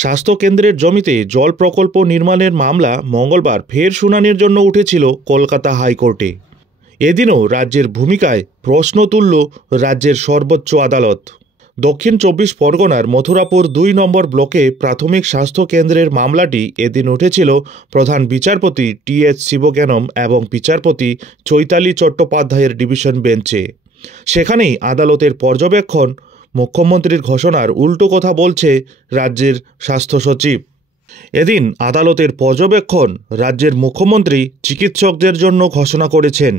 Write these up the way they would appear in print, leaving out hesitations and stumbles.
স্বাস্থ্যকেন্দ্রের জমিতে জল প্রকল্প নির্মাণের মামলা মঙ্গলবার ফের শুনানির জন্য উঠেছিল কলকাতা হাইকোর্টে। এদিনও রাজ্যের ভূমিকায় প্রশ্ন তুলল রাজ্যের সর্বোচ্চ আদালত। দক্ষিণ ২৪ পরগনার মথুরাপুর ২ নম্বর ব্লকে প্রাথমিক স্বাস্থ্য কেন্দ্রের মামলাটি এদিন উঠেছিল প্রধান বিচারপতি টি.এইচ. শিবজ্ঞানম এবং বিচারপতি চৈতালি চট্টোপাধ্যায়ের ডিভিশন বেঞ্চে। সেখানেই আদালতের পর্যবেক্ষণ, মুখ্যমন্ত্রীর ঘোষণার উল্টো কথা বলছে রাজ্যের স্বাস্থ্য সচিব। এদিন আদালতের পর্যবেক্ষণ, রাজ্যের মুখ্যমন্ত্রী চিকিৎসকদের জন্য ঘোষণা করেছেন,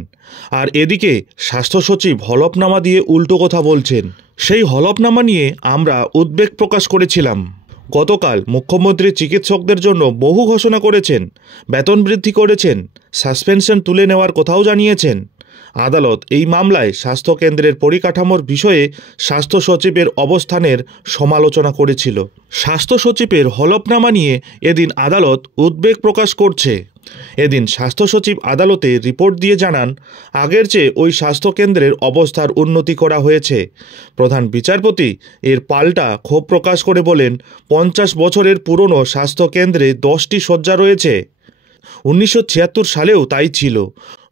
আর এদিকে স্বাস্থ্য সচিব হলফনামা দিয়ে উল্টো কথা বলছেন। সেই হলফনামা নিয়ে আমরা উদ্বেগ প্রকাশ করেছিলাম। গতকাল মুখ্যমন্ত্রী চিকিৎসকদের জন্য বহু ঘোষণা করেছেন, বেতন বৃদ্ধি করেছেন, সাসপেনশন তুলে নেওয়ার কথাও জানিয়েছেন। আদালত এই মামলায় স্বাস্থ্যকেন্দ্রের পরিকাঠামোর বিষয়ে স্বাস্থ্য সচিবের অবস্থানের সমালোচনা করেছিল। স্বাস্থ্য সচিবের হলফনামা নিয়ে এদিন আদালত উদ্বেগ প্রকাশ করছে। এদিন স্বাস্থ্য সচিব আদালতে রিপোর্ট দিয়ে জানান, আগের চেয়ে ওই স্বাস্থ্যকেন্দ্রের অবস্থার উন্নতি করা হয়েছে। প্রধান বিচারপতি এর পাল্টা ক্ষোভ প্রকাশ করে বলেন, 50 বছরের পুরনো স্বাস্থ্যকেন্দ্রে 10টি শয্যা রয়েছে। 1976 সালেও তাই ছিল,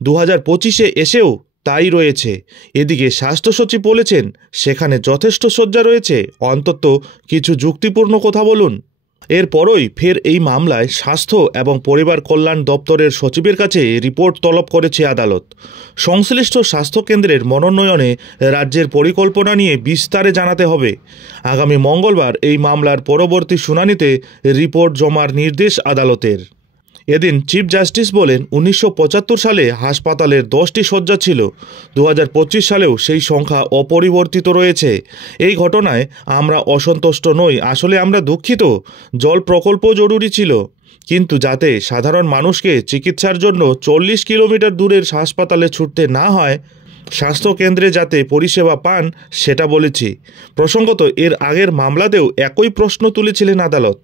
2025-এ এসেও তাই রয়েছে। এদিকে স্বাস্থ্য সচিব বলেছেন, সেখানে যথেষ্ট শয্যা রয়েছে, অন্তত কিছু যুক্তিপূর্ণ কথা বলুন। এরপরই ফের এই মামলায় স্বাস্থ্য এবং পরিবার কল্যাণ দপ্তরের সচিবের কাছে রিপোর্ট তলব করেছে আদালত। সংশ্লিষ্ট স্বাস্থ্যকেন্দ্রের মনোনয়নে রাজ্যের পরিকল্পনা নিয়ে বিস্তারে জানাতে হবে। আগামী মঙ্গলবার এই মামলার পরবর্তী শুনানিতে রিপোর্ট জমার নির্দেশ আদালতের। এদিন চিফ জাস্টিস বলেন, 1975 সালে হাসপাতালের 10টি শয্যা ছিল, 2025 সালেও সেই সংখ্যা অপরিবর্তিত রয়েছে। এই ঘটনায় আমরা অসন্তুষ্ট নই, আসলে আমরা দুঃখিত। জল প্রকল্প জরুরি ছিল, কিন্তু যাতে সাধারণ মানুষকে চিকিৎসার জন্য 40 কিলোমিটার দূরের হাসপাতালে ছুটতে না হয়, স্বাস্থ্যকেন্দ্রে যাতে পরিষেবা পান, সেটা বলেছি। প্রসঙ্গত, এর আগের মামলাতেও একই প্রশ্ন তুলেছিলেন আদালত।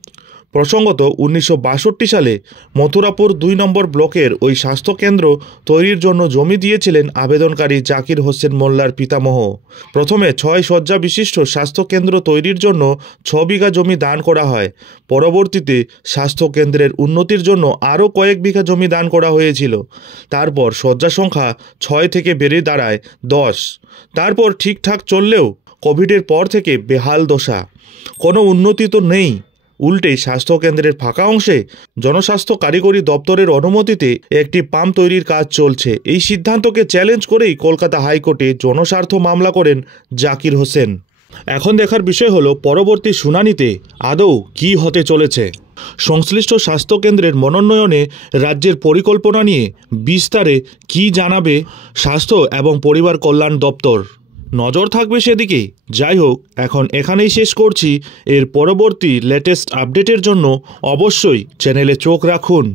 প্রসঙ্গত, 1962 সালে মথুরাপুর 2 নম্বর ব্লকের ওই স্বাস্থ্যকেন্দ্র তৈরির জন্য জমি দিয়েছিলেন আবেদনকারী জাকির হোসেন মোল্লার পিতামহ। প্রথমে 6 শয্যা বিশিষ্ট স্বাস্থ্যকেন্দ্র তৈরির জন্য 6 বিঘা জমি দান করা হয়। পরবর্তীতে স্বাস্থ্যকেন্দ্রের উন্নতির জন্য আরও কয়েক বিঘা জমি দান করা হয়েছিল। তারপর শয্যা সংখ্যা 6 থেকে বেড়ে দাঁড়ায় 10। তারপর ঠিকঠাক চললেও কোভিডের পর থেকে বেহাল দশা, কোনো উন্নতি তো নেই। উল্টে স্বাস্থ্যকেন্দ্রের ফাঁকা অংশে জনস্বাস্থ্য কারিগরি দপ্তরের অনুমতিতে একটি পাম্প তৈরির কাজ চলছে। এই সিদ্ধান্তকে চ্যালেঞ্জ করেই কলকাতা হাইকোর্টে জনস্বার্থ মামলা করেন জাকির হোসেন। এখন দেখার বিষয় হলো পরবর্তী শুনানিতে আদৌ কী হতে চলেছে। সংশ্লিষ্ট স্বাস্থ্যকেন্দ্রের মনোনয়নে রাজ্যের পরিকল্পনা নিয়ে বিস্তারে কী জানাবে স্বাস্থ্য এবং পরিবার কল্যাণ দপ্তর, নজর থাকবে সেদিকে। যাই হোক, এখন এখানেই শেষ করছি। এর পরবর্তী লেটেস্ট আপডেটের জন্য অবশ্যই চ্যানেলে চোখ রাখুন।